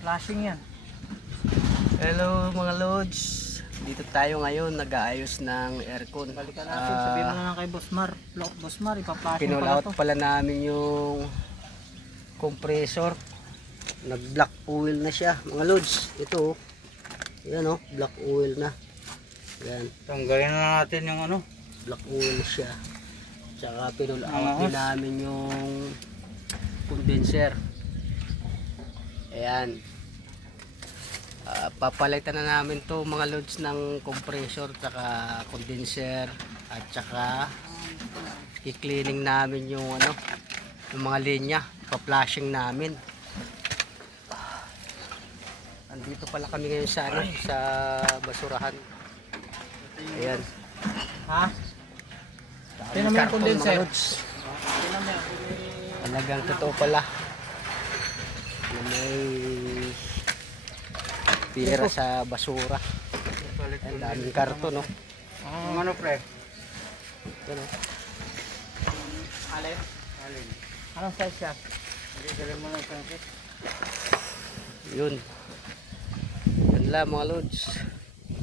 Flashing yan. Hello mga lods. Dito tayo ngayon nag-aayos ng aircon. Balikan natin. Sabihin mo na lang kay Boss Mar. Boss Mar, ipa-flashing Pinull pala out to. pala namin yung compressor. Nag-black oil na siya mga lods. Ito oh. Yan oh, black oil na. Yan, Tanggalin na natin yung ano. black oil na siya. Tsaka pinull out din namin yung condenser. Ayan. Papalitan na namin to mga loads ng compressor tsaka condenser at tsaka i-cleaning namin yung ano, yung mga linya, pa-flashing namin. Andito pala kami ngayon sa ano, sa basurahan. Ayan. Ha? Tingnan mo yung Karton, condenser. mga loads. Tingnan mo yan. Talagang totoo pala na may pira sa basura. Ang daming karton, no? Ano pre? Yan, oh. Alin? Alin? Anong size siya? Hindi mo na siya. Yun. Yan lang mga lods.